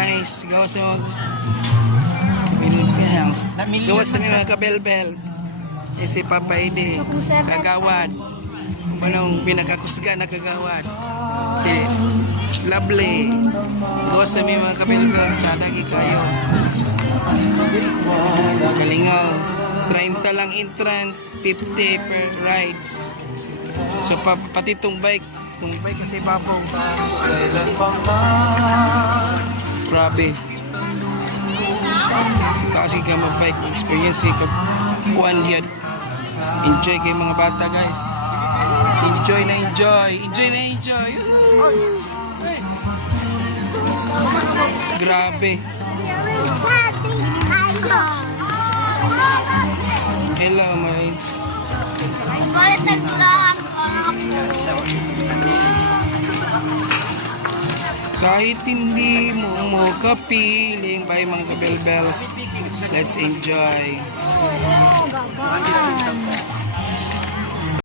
guys, gawas na Belbels. Gawas na mga kabelbels. Si Papa Ede, kagawad. Manong pinakakusga na kagawad. Si Lovely. Gawas na mga kabelbels. Tsadagi kayo. Kalingaw. 30 lang entrance, 50 per rides. So pati itong bike kasi babaw. Grabe. Kasi ka mag-bike experience ka kuan yan. Enjoy kay mga bata guys. Enjoy na enjoy. Enjoy na enjoy. Grabe. Hello mates. Kahit hindi mo kapiling by mga kabelbels, let's enjoy.